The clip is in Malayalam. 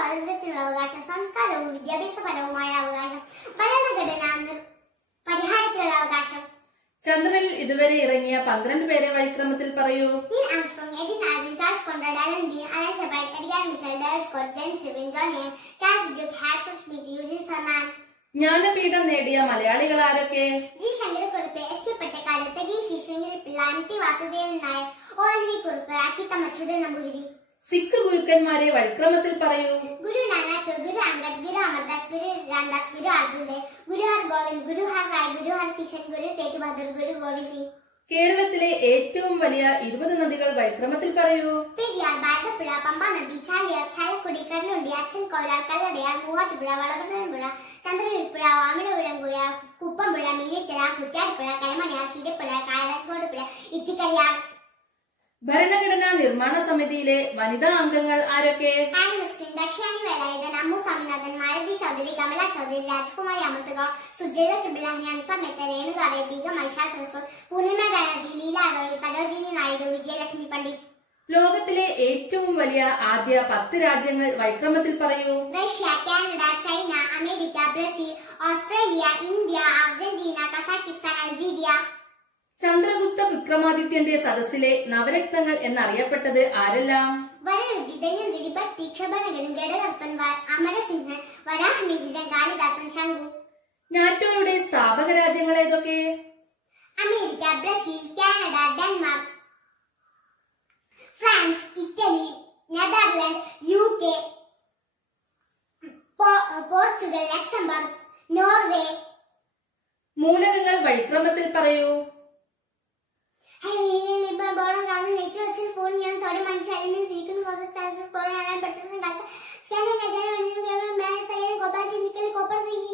സ്വാതന്ത്ര്യത്തിനുള്ള അവകാശം, സംസ്കാരവും വിദ്യാഭ്യാസപരവുമായ അവകാശം, ഭരണഘടനാ പരിഹാരത്തിനുള്ള അവകാശം. ചന്ദ്രനിൽ ഇതുവരെ ഇറങ്ങിയ 12 പേരെ വഴിക്രമത്തിൽ പറയൂ. Neil Armstrong, Edwin Aldrin, Charles Conrad, Alan Bean, Alan Shepard, Edgar Mitchell, David Scott, James Irwin, John A, Charles Duke, Harrison Schmitt, Eugene Cernan. ജ്ഞാനപീഠം നേടിയ മലയാളികൾ ആരൊക്കെ? G Sankarakurup, S K Pottekkatt, Pragish Shishupilla, M T Vasudevan Nair, O N V Kurup, Akkitham Achuthan Namboothiri. Sikh ഗുരുക്കന്മാരെ വഴിക്രമത്തിൽ പറയൂ. ഗുരു നാനക്, ഗുരു അംഗദ്, ഗുരു അമർദാസ്, ഗുരു രാംദാസ്, ഗുരു അർജുൻ ദേവ്, ഗുരു ഹർ ഗോവിന്ദ്, ഗുരു ഹർ റായ്, ഗുരു ഹർ കിഷൻ, ഗുരു തേജ് ബഹദൂർ, ഗുരു ഗോവിന്ദ് സിംഗ്. കേരളത്തിലെ ഏറ്റവും വലിയ 20 നദികൾ വഴിക്രമത്തിൽ പറയൂ. പെരിയാർ, ഭാരതപ്പുഴ, പമ്പ നദി, ചാലിയാർ, ചാലക്കുടി, കല്ലുണ്ടി, അച്ഛൻ കോലാർ, കല്ലടയാർ, മൂവാറ്റുപുഴ, വളപട്ടണപ്പുഴ, ചന്ദ്രനിൽപ്പുഴ, വാമനപുരം പുഴ, കുപ്പംപുഴ, മീനച്ചിറ, കുറ്റ്യാടിപ്പുഴ, കരമനയാർ, ശീലപ്പുഴ, കായക്കോട് പുഴ, ഇത്തിക്കരിയാർ. ഭരണഘടനാ നിർമ്മാണ സമിതിയിലെ വനിതാ അംഗങ്ങൾ ആരൊക്കെ? ആനി മുസ്ലിം, ദക്ഷിണാനി വേലായുധൻ, അമ്മു സ്വാമിനാഥൻ, മാലതി ചൗധരി, കമല ചൗധരി, രാജ്കുമാരി അമൃതകൗർ, സുജേത കൃപലാനി, അൻസ മെത്ത, രേണുക റേ, ബീഗം ഐഷ സരസ്വത്, പൂർണിമ ബാനർജി, ലീല റോയ്, സരോജിനി നായിഡു, വിജയലക്ഷ്മി പണ്ഡിറ്റ്. ലോകത്തിലെ ഏറ്റവും വലിയ ആദ്യ 10 രാജ്യങ്ങൾ വഴിക്രമത്തിൽ പറയൂ. Russia, Canada, China, America, Brazil, Australia, India, Argentina, Kazakhstan, Algeria. Chandragupta വിക്രമാദിത്യന്റെ സദസ്സിലെ നവരത്നങ്ങൾ എന്നറിയപ്പെട്ടത് ആരെല്ലാം? വരരുചി, ധന്വന്തരി, ഭക്തി, ക്ഷപണകൻ, ഗഡകർപ്പൻ, അമരസിംഹൻ, വരാഹമിഹിരൻ, കാളിദാസൻ, ശംഖു. നാറ്റോയുടെ സ്ഥാപക രാജ്യങ്ങൾ ഏതൊക്കെ? America, Brazil, Canada, Denmark, France, Italy, Netherland, UK, Portugal, Luxembourg, Norway. മൂലകങ്ങൾ വഴിക്രമത്തിൽ പറയൂ. Copper, zinc, copper, zinc,